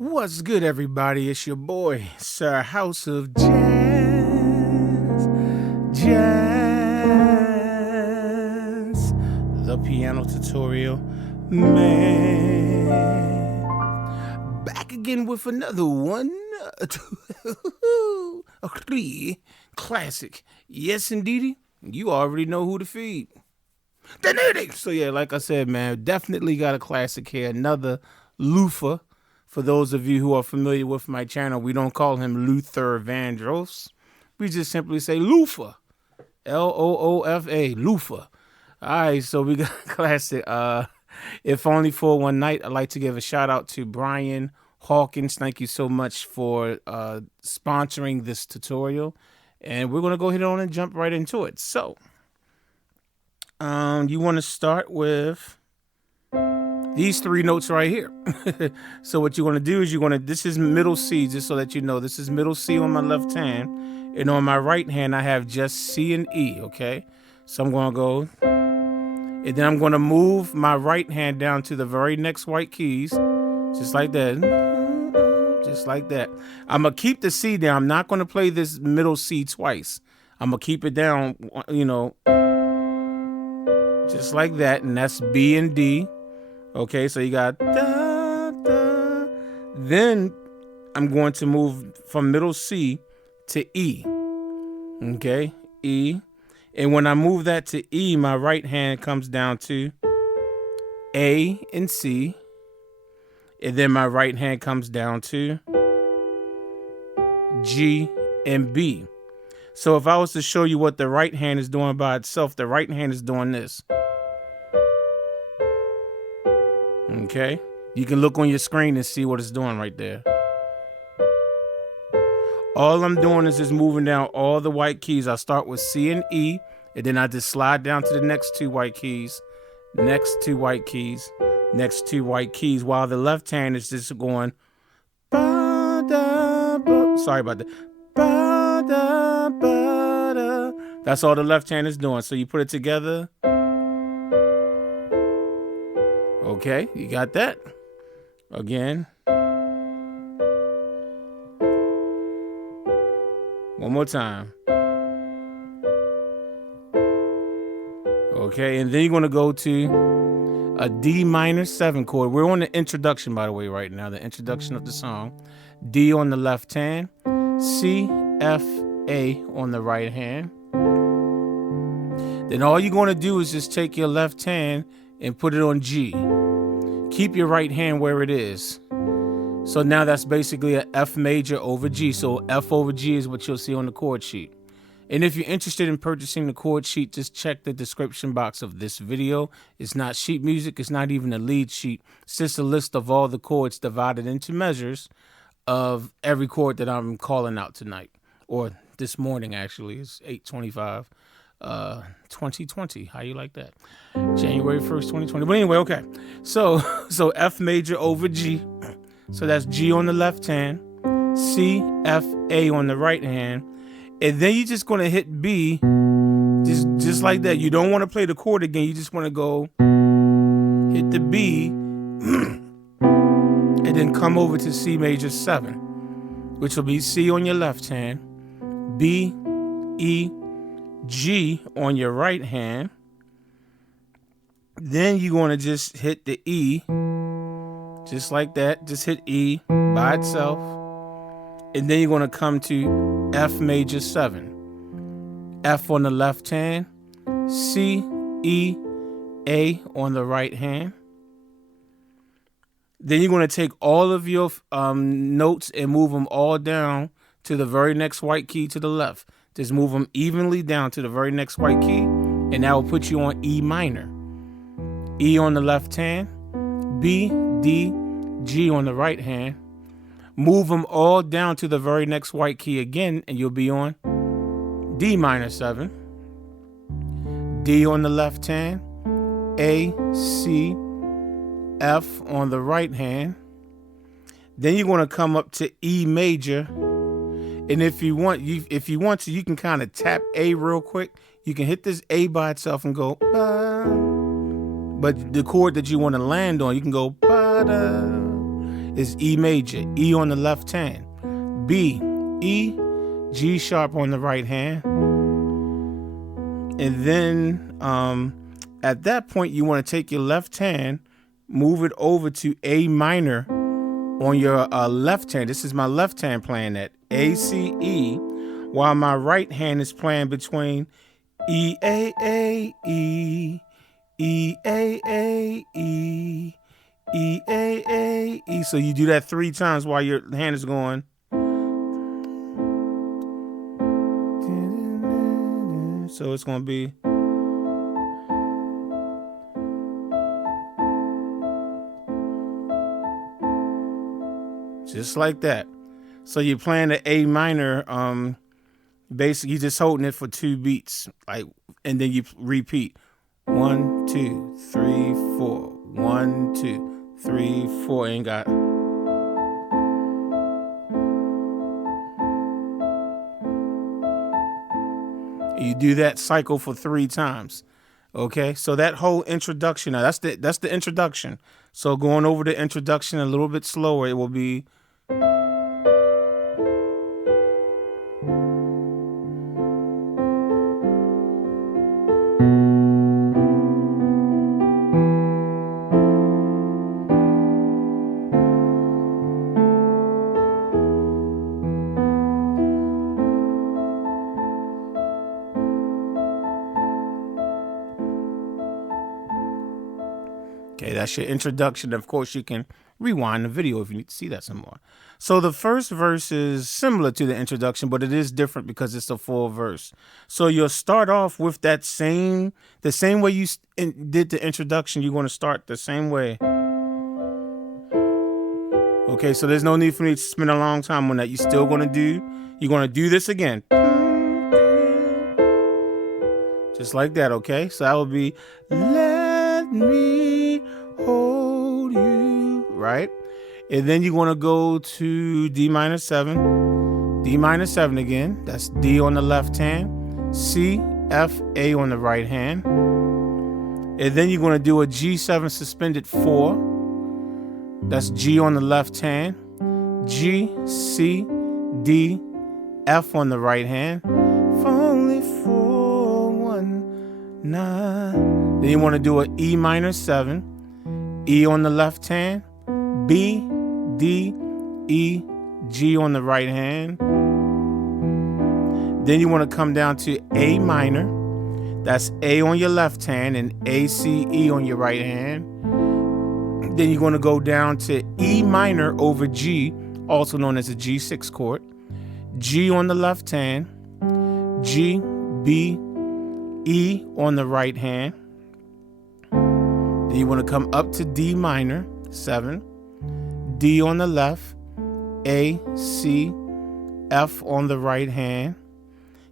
What's good, everybody? It's your boy, Sir House of Jazz. The piano tutorial man. Back again with another one. A classic. Yes, indeedy. You already know who to feed. So yeah, like I said, man, definitely got a classic here. Another loofah. For those of you who are familiar with my channel, we don't call him Luther Vandross. We just simply say loofah. Loofa. Loofah. All right, so we got a classic. If only for one night. I'd like to give a shout out to Brian Hawkins. Thank you so much for sponsoring this tutorial. And we're going to go ahead on and jump right into it. So, you want to start with these three notes right here. So what you want to do is this is middle C, just so that you know, this is middle C on my left hand. And on my right hand, I have just C and E, okay? So I'm going to go, and then I'm going to move my right hand down to the very next white keys, just like that. Just like that. I'm going to keep the C down. I'm not going to play this middle C twice. I'm going to keep it down, you know, just like that. And that's B and D. Okay, so you got da, da. Then I'm going to move from middle C to E. Okay, E. And when I move that to E, my right hand comes down to A and C. And then my right hand comes down to G and B. So if I was to show you what the right hand is doing by itself, the right hand is doing this. Okay, you can look on your screen and see what it's doing right there. All I'm doing is just moving down all the white keys. I start with C and E, and then I just slide down to the next two white keys, next two white keys, next two white keys, while the left hand is just going ba, da, ba. Sorry about that. Ba, da, ba, da. That's all the left hand is doing. So you put it together. Okay, you got that? Again. One more time. Okay, and then you're going to go to a D minor 7 chord. We're on the introduction, by the way, right now. The introduction of the song. D on the left hand. C, F, A on the right hand. Then all you're going to do is just take your left hand and put it on G. Keep your right hand where it is. So now that's basically an F major over G. So F over G is what you'll see on the chord sheet. And if you're interested in purchasing the chord sheet, just check the description box of this video. It's not sheet music. It's not even a lead sheet. It's just a list of all the chords divided into measures of every chord that I'm calling out tonight. Or this morning, actually. It's 8:25. 2020. How you like that? January 1st, 2020. But anyway, okay. So F major over G. So that's G on the left hand, C, F, A on the right hand. And then you're just going to hit B just like that. You don't want to play the chord again. You just want to go hit the B and then come over to C major 7, which will be C on your left hand, B, E, G on your right hand. Then you're going to just hit the E, just like that. Just hit E by itself. And then you're going to come to F major 7. F on the left hand, C, E, A on the right hand. Then you're going to take all of your notes and move them all down to the very next white key to the left. Just move them evenly down to the very next white key, and that will put you on E minor. E on the left hand, B, D, G on the right hand. Move them all down to the very next white key again, and you'll be on D minor 7. D on the left hand, A, C, F on the right hand. Then you're going to come up to E major. And if you want to, you can kind of tap A real quick. You can hit this A by itself and go ba. But the chord that you want to land on, you can go ba da. is E major, E on the left hand. B, E, G sharp on the right hand. And then at that point, you want to take your left hand, move it over to A minor on your left hand. This is my left hand playing that A, C, E, while my right hand is playing between E, A, E, E, A, E, E, A, E. So you do that 3 times while your hand is going. So it's going to be. Just like that. So you're playing the A minor, basically you're just holding it for 2 beats, like, and then you repeat 1, 2, 3, 4, 1, 2, 3, 4, ain't got. You do that cycle for 3 times. Okay, so that whole introduction, now that's the introduction. So going over the introduction a little bit slower, it will be. Okay, that's your introduction. Of course, you can rewind the video if you need to see that some more. So the first verse is similar to the introduction, but it is different because it's a full verse. So you'll start off with the same way you did the introduction. You're going to start the same way. Okay, so there's no need for me to spend a long time on that. You're still going to do this again. Just like that, okay? So that would be, let me hold you, right? And then you want to go to D minor 7. D minor 7 again. That's D on the left hand. C, F, A on the right hand. And then you're going to do a G7 suspended 4. That's G on the left hand. G, C, D, F on the right hand. If only 4, 1, 9. Then you want to do an E minor 7. E on the left hand. B, D, E, G on the right hand. Then you want to come down to A minor. That's A on your left hand and A, C, E on your right hand. Then you're going to go down to E minor over G, also known as a G6 chord. G on the left hand. G, B, E on the right hand. Then you want to come up to D minor 7. D on the left, A, C, F on the right hand.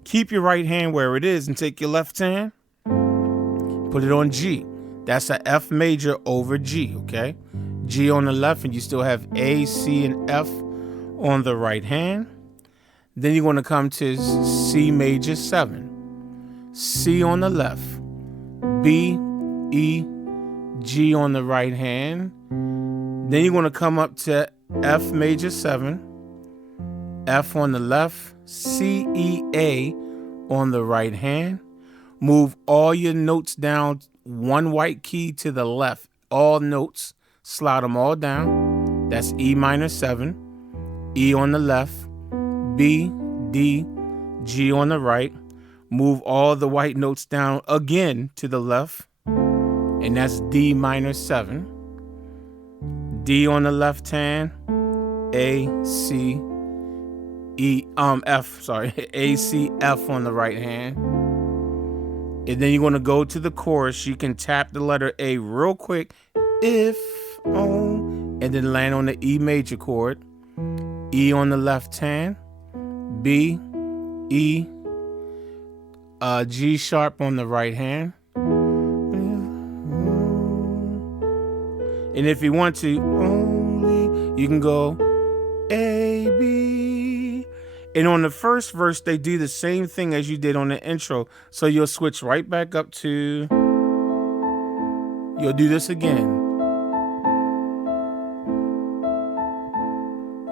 Keep your right hand where it is and take your left hand, put it on G. That's a F major over G, okay? G on the left, and you still have A, C, and F on the right hand. Then you're going to come to C major 7. C on the left, B, E, G on the right hand. Then you're going to come up to F major 7, F on the left, C, E, A on the right hand. Move all your notes down 1 white key to the left. All notes, slide them all down. That's E minor 7, E on the left, B, D, G on the right. Move all the white notes down again to the left. And that's D minor 7. D on the left hand, A, C, E, F, sorry, A, C, F on the right hand. And then you're going to go to the chorus. You can tap the letter A real quick, if, on, and then land on the E major chord. E on the left hand, B, E, G sharp on the right hand. And if you want to, only, you can go A, B. And on the first verse, they do the same thing as you did on the intro. So you'll switch right back up to, you'll do this again.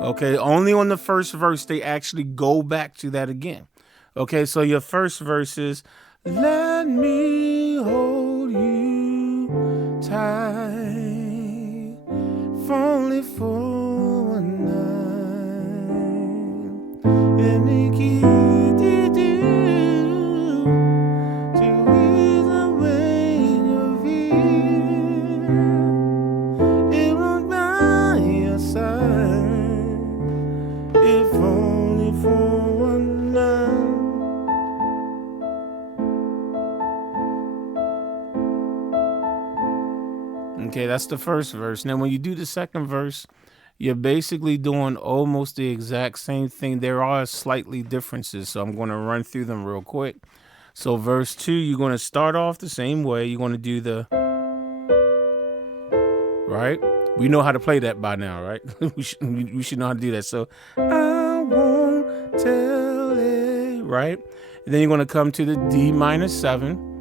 Okay, only on the first verse they actually go back to that again. Okay, so your first verse is, let me hold you tight, if only for one night. Let me keep you to ease away your fear. It won't by your side, if only for one night. Okay, that's the first verse. Now, when you do the second verse, you're basically doing almost the exact same thing. There are slightly differences, so I'm going to run through them real quick. So verse 2, you're going to start off the same way. You're going to do the, right? We know how to play that by now, right? we should know how to do that. So, I won't tell it, right? And then you're going to come to the D minor 7.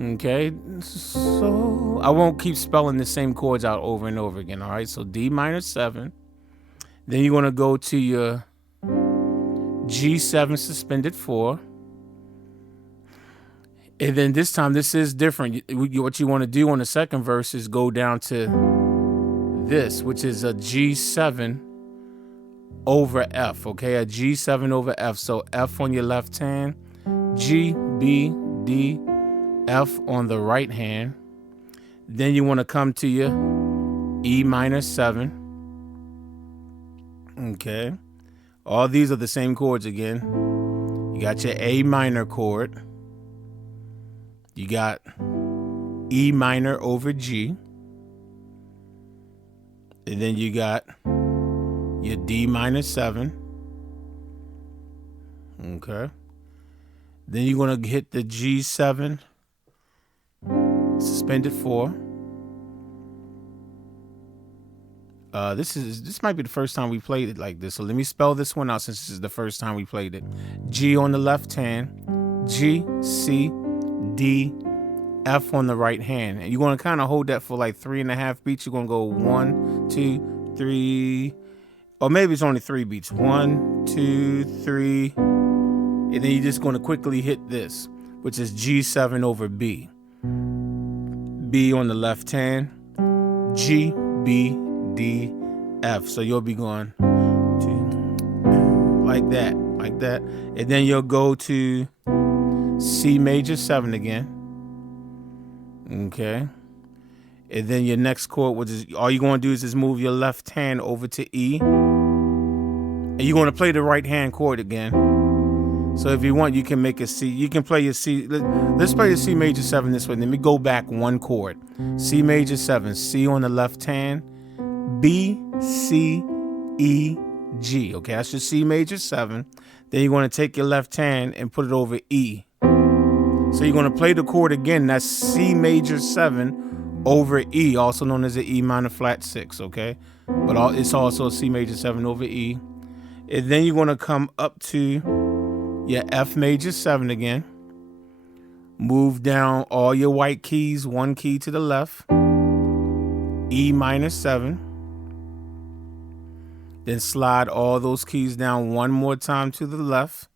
Okay, so I won't keep spelling the same chords out over and over again, all right? So D minor 7. Then you're going to go to your G7 suspended 4. And then this time, this is different. What you want to do on the second verse is go down to this, which is a G7 over F, okay? A G7 over F. So F on your left hand, G, B, D, F on the right hand. Then you want to come to your E minor 7. Okay. All these are the same chords again. You got your A minor chord. You got E minor over G. And then you got your D minor 7. Okay. Then you're going to hit the G7 suspended 4. This might be the first time we played it like this. So let me spell this one out since this is the first time we played it. G on the left hand, G, C, D, F on the right hand. And you're going to kind of hold that for like 3.5 beats. You're going to go 1, 2, 3, or maybe it's only 3 beats. 1, 2, 3. And then you're just going to quickly hit this, which is G7 over B. B on the left hand, G, B, D, F. So you'll be going to, like that. And then you'll go to C major 7 again. Okay. And then your next chord, which is all you're going to do is just move your left hand over to E. And you're going to play the right hand chord again. So if you want, you can make a C. You can play your C. Let's play the C major 7 this way. Let me go back one chord. C major 7. C on the left hand. B, C, E, G. Okay, that's your C major 7. Then you're going to take your left hand and put it over E. So you're going to play the chord again. That's C major 7 over E, also known as the E minor flat 6. Okay, but it's also a C major 7 over E. And then you're going to come up to your F major 7 again. Move down all your white keys, one key to the left. E minor 7. Then slide all those keys down one more time to the left.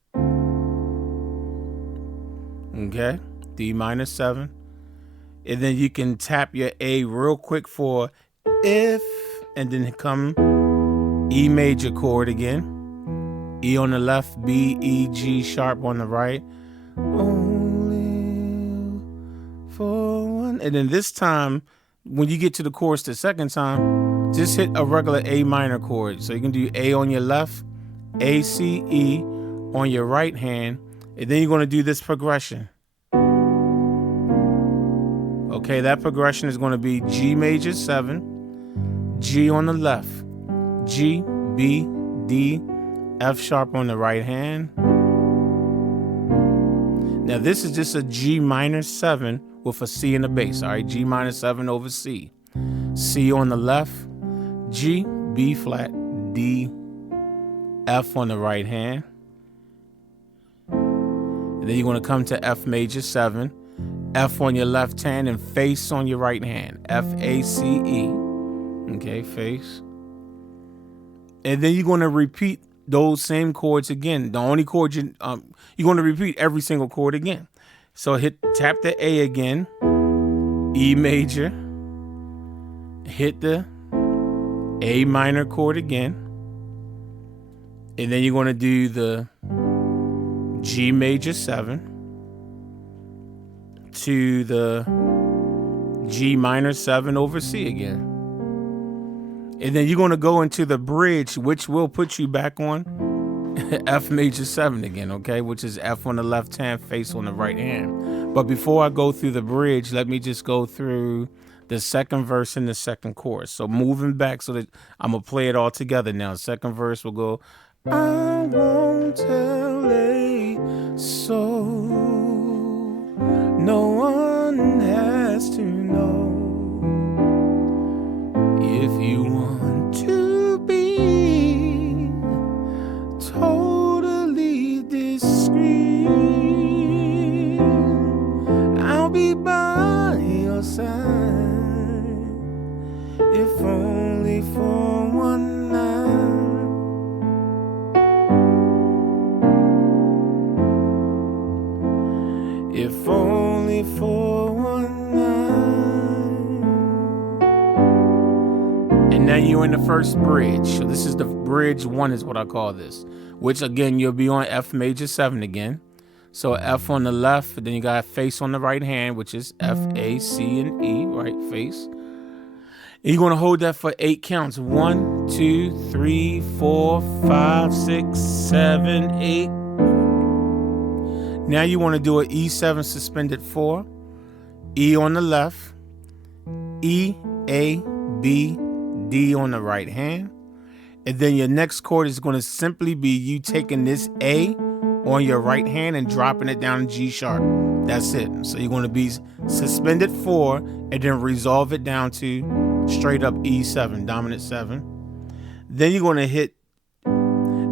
Okay, D minor 7. And then you can tap your A real quick for if, and then come E major chord again. E on the left, B, E, G sharp on the right. Only for one. And then this time, when you get to the chorus the second time, just hit a regular A minor chord. So you can do A on your left, A, C, E on your right hand, and then you're going to do this progression. Okay, that progression is going to be G major 7, G on the left, G, B, D, F sharp on the right hand. Now this is just a G minor 7 with a C in the bass. All right, G minor 7 over C. C on the left, G, B flat, D, F on the right hand. And then you're going to come to F major 7, F on your left hand, and face on your right hand. F, A, C, E. Okay, face. And then you're going to repeat those same chords again. The only chord you're going to repeat every single chord again. So tap the A again, E major, hit the A minor chord again, and then you're going to do the G major 7 to the G minor 7 over C again. And then you're going to go into the bridge, which will put you back on F major 7 again, okay? Which is F on the left hand, face on the right hand. But before I go through the bridge, let me just go through the second verse and the second chorus. So moving back so that I'm going to play it all together now. Second verse will go, I won't tell a soul, no one has to know. If you want to be totally discreet, I'll be by your side, if only for one night. If only for one night. And now you're in the first bridge. So this is the bridge 1 is what I call this. Which again, you'll be on F major 7 again. So F on the left, then you got face on the right hand, which is F, A, C, and E, right? Face. And you're going to hold that for 8 counts. 1, 2, 3, 4, 5, 6, 7, 8. Now you want to do an E7 suspended 4, E on the left, E, A, B, D on the right hand. And then your next chord is going to simply be you taking this A on your right hand and dropping it down in G sharp. That's it. So you're going to be suspended 4 and then resolve it down to straight up E7, dominant 7. Then you're going to hit,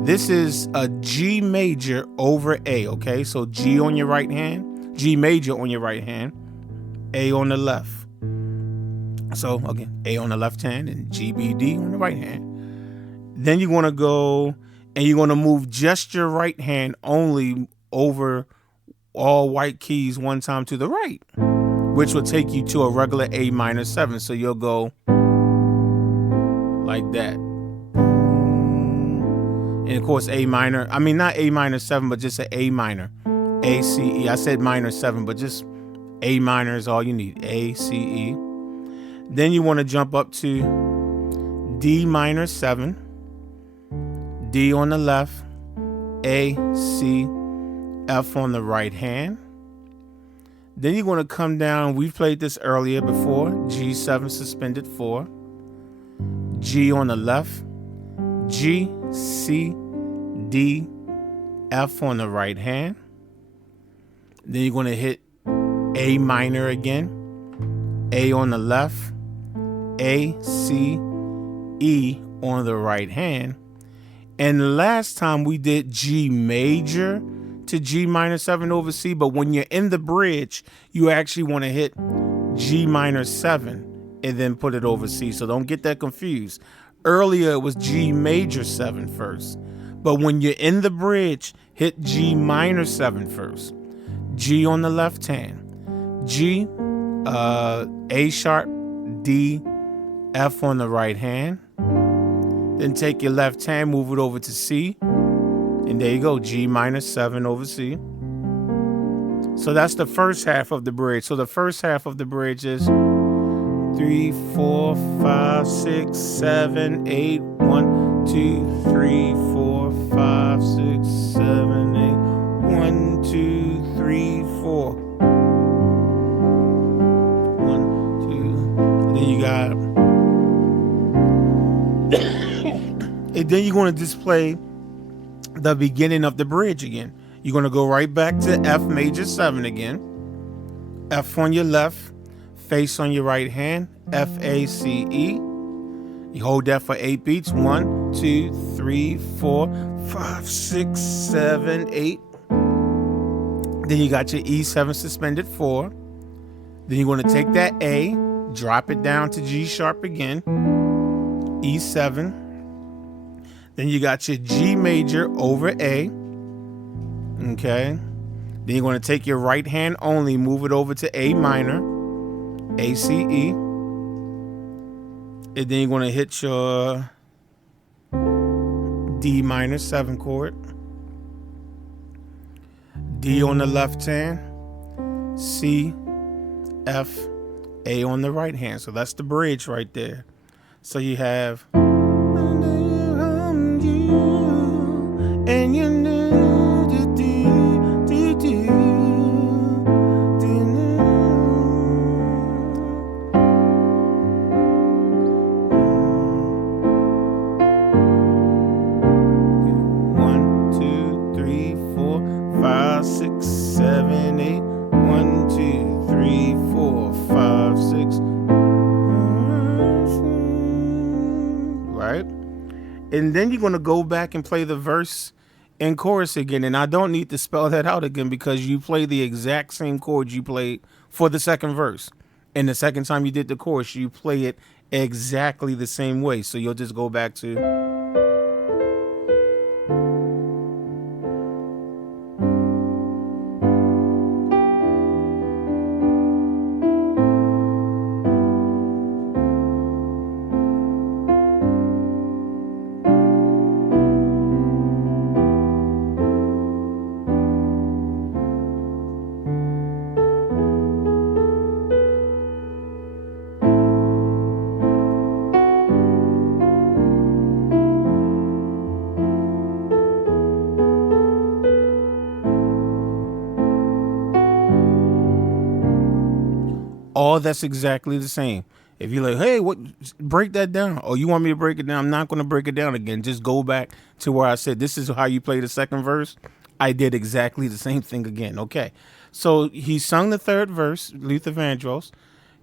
this is a G major over A, okay? So G on your right hand, G major on your right hand, A on the left. So again, A on the left hand and G, B, D on the right hand. Then you're going to go and you're going to move just your right hand only over all white keys one time to the right, which will take you to a regular A minor 7. So you'll go like that. And of course, A minor, I mean, not A minor 7, but just an A minor, A, C, E. I said minor 7, but just A minor is all you need, A, C, E. Then you want to jump up to D minor 7, D on the left, A, C, F on the right hand. Then you're going to come down, we played this earlier before, G7 suspended 4, G on the left, G, C, D, F on the right hand. Then you're going to hit A minor again, A on the left, A, C, E on the right hand. And last time we did G major to G minor 7 over C, but when you're in the bridge, you actually want to hit G minor 7 and then put it over C. So don't get that confused. Earlier, it was G major 7 first. But when you're in the bridge, hit G minor 7 first. G on the left hand. G, A sharp, D, F on the right hand. Then take your left hand, move it over to C. And there you go, G minor 7 over C. So that's the first half of the bridge. So the first half of the bridge is 3, 4, 5, 6, 7, 8. 1, 2, 3, 4, 5, 6, 7, 8. 1, 2, 3, 4. 1, 2. Then you got. And then you're going to display the beginning of the bridge again. You're going to go right back to F major 7 again. F on your left, face on your right hand, F, A, C, E. You hold that for 8 beats. 1, 2, 3, 4, 5, 6, 7, 8. Then you got your E7 suspended 4. Then you're going to take that A, drop it down to G sharp again, E7. Then you got your G major over A. Okay. Then you're going to take your right hand only, move it over to A minor, A, C, E. And then you're going to hit your D minor 7 chord. D on the left hand, C, F, A on the right hand. So that's the bridge right there. So you have and you knew the One, two, three, 4, 5, 6, 7, 8. 1, 2, 3, 4, 5, 6. Right? And then you're going to go back and play the verse and chorus again. And I don't need to spell that out again because you play the exact same chords you played for the second verse. And the second time you did the chorus, you play it exactly the same way. So you'll just go back to... All that's exactly the same. If you're like, hey, what, break that down. Or you want me to break it down? I'm not going to break it down again. Just go back to where I said, this is how you play the second verse. I did exactly the same thing again. Okay. So he sung the third verse, Luther Vandross.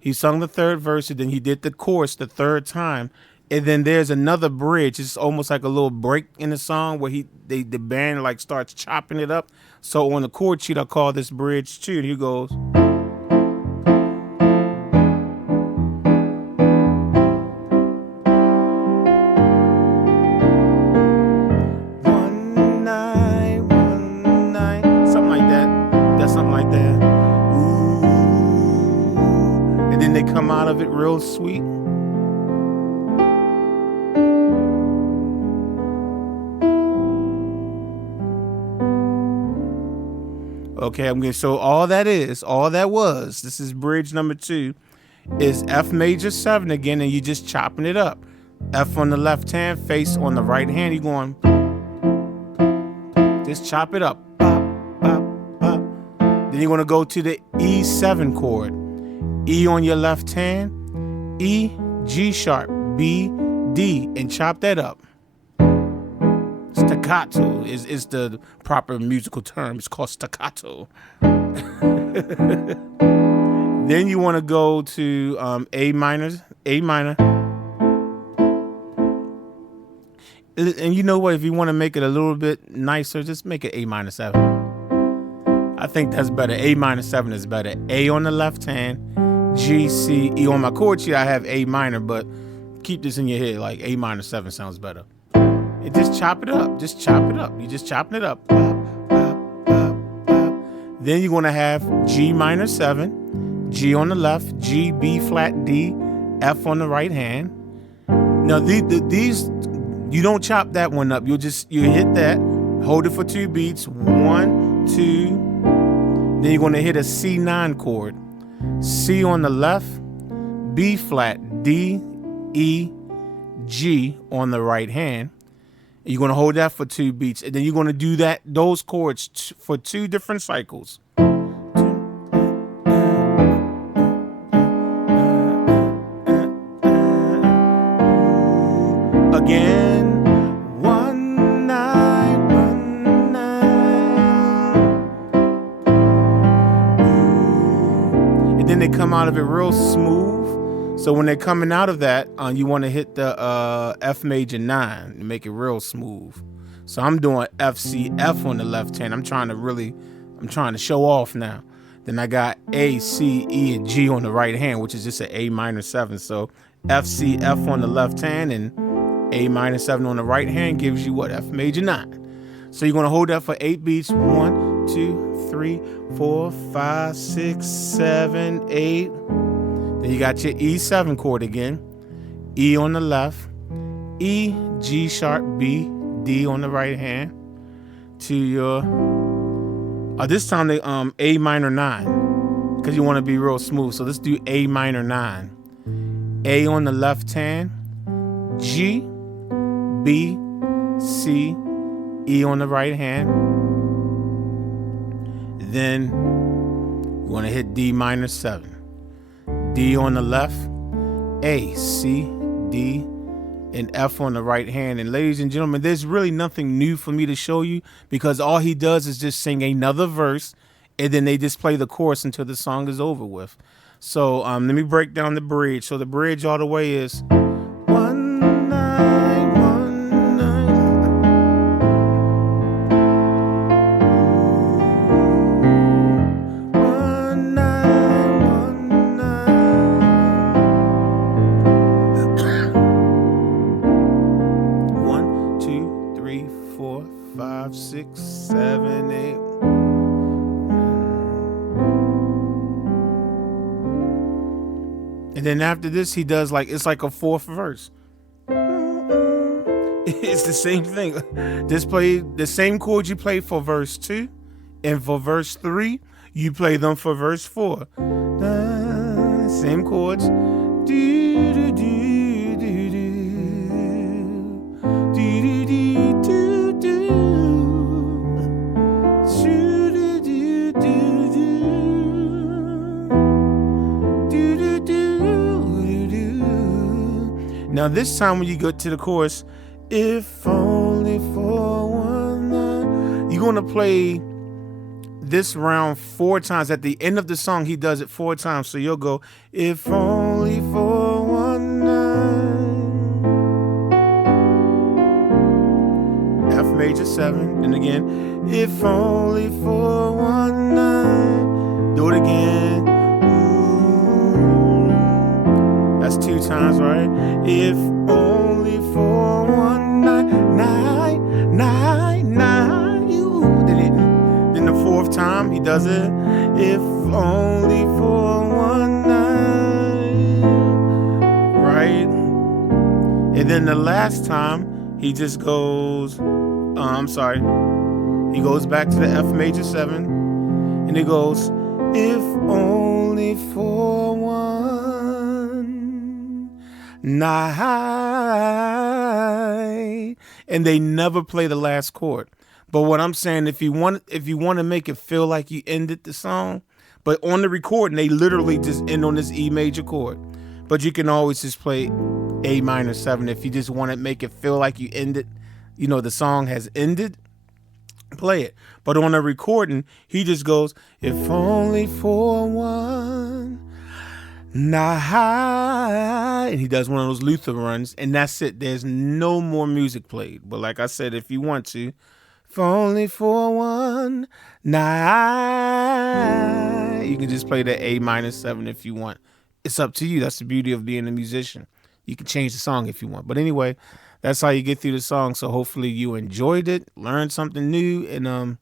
He sung the third verse, and then he did the chorus the third time. And then there's another bridge. It's almost like a little break in the song where the band like starts chopping it up. So on the chord sheet, I call this bridge 2. And he goes... come out of it real sweet. Okay, I'm going to show all that was, this is bridge number 2, is F major 7 again, and you just chopping it up. F on the left hand, face on the right hand, you're going, just chop it up. Bop, bop, bop. Then you're going to go to the E7 chord. E on your left hand, E, G sharp, B, D, and chop that up. Staccato is the proper musical term. It's called staccato. Then you want to go to A minor. And you know what? If you want to make it a little bit nicer, just make it A minor 7. I think that's better. A minor 7 is better. A on the left hand. G, C, E. On my chord sheet, I have A minor, but keep this in your head, like A minor 7 sounds better. And just chop it up. Just chop it up. You're just chopping it up. Bop, bop, bop, bop. Then you're going to have G minor 7, G on the left, G, B flat, D, F on the right hand. Now, these you don't chop that one up. You hit that, hold it for 2 beats. 1, 2. Then you're going to hit a C9 chord. C on the left, B flat, D, E, G on the right hand. You're going to hold that for 2 beats, and then you're going to do those chords for 2 different cycles. Again. 1, 9, 1, 9. And then they come out of it real smooth. So when they're coming out of that, you want to hit the F major 9 and make it real smooth. So I'm doing F, C, F on the left hand. I'm trying to show off now. Then I got A, C, E, and G on the right hand, which is just an A minor 7. So F, C, F on the left hand and A minor 7 on the right hand gives you what? F major 9. So you're going to hold that for 8 beats. 1, 2, 3, 4, 5, 6, 7, 8. Then you got your E7 chord again. E on the left. E, G sharp, B, D on the right hand. To your, this time they A minor 9. Because you want to be real smooth. So let's do A minor 9. A on the left hand. G, B, C, E on the right hand. Then you want to hit D minor 7. D on the left, A, C, D, and F on the right hand. And ladies and gentlemen, there's really nothing new for me to show you because all he does is just sing another verse and then they just play the chorus until the song is over with. So let me break down the bridge. So the bridge all the way is 1 9 1 9. One, two, three, 4, 5, 6, 7, 8. And then after this, he does it's like a fourth verse. It's the same thing. Just play the same chords you play for verse 2, and for verse 3, you play them for verse 4. Same chords. Do do do do do do do do do. Now this time when you go to the chorus, if only for one night, you're gonna play this round 4 times. At the end of the song, he does it 4 times. So you'll go, if only for one night. F major 7, and again, if only for one night. Do it again. That's 2 times, right? If only for one night, night, night, night. Then the 4th time he does it. If only for one night, right? And then the last time he just goes. He goes back to the F major 7, and he goes, if only for one night, and they never play the last chord. But what I'm saying, if you want to make it feel like you ended the song, but on the recording they literally just end on this E major chord. But you can always just play A minor 7 if you just want to make it feel like you ended, the song has ended. Play it. But on the recording, he just goes, if only for one night, and he does one of those Luther runs, and that's it. There's no more music played. But like I said, if you want to, if only for one night, you can just play the A minor 7 if you want. It's up to you. That's the beauty of being a musician. You can change the song if you want. But anyway, that's how you get through the song. So hopefully you enjoyed it, learned something new, and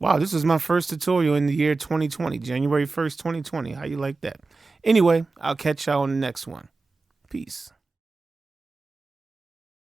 wow, this is my first tutorial in the year 2020, January 1st, 2020. How you like that? Anyway, I'll catch y'all on the next one. Peace.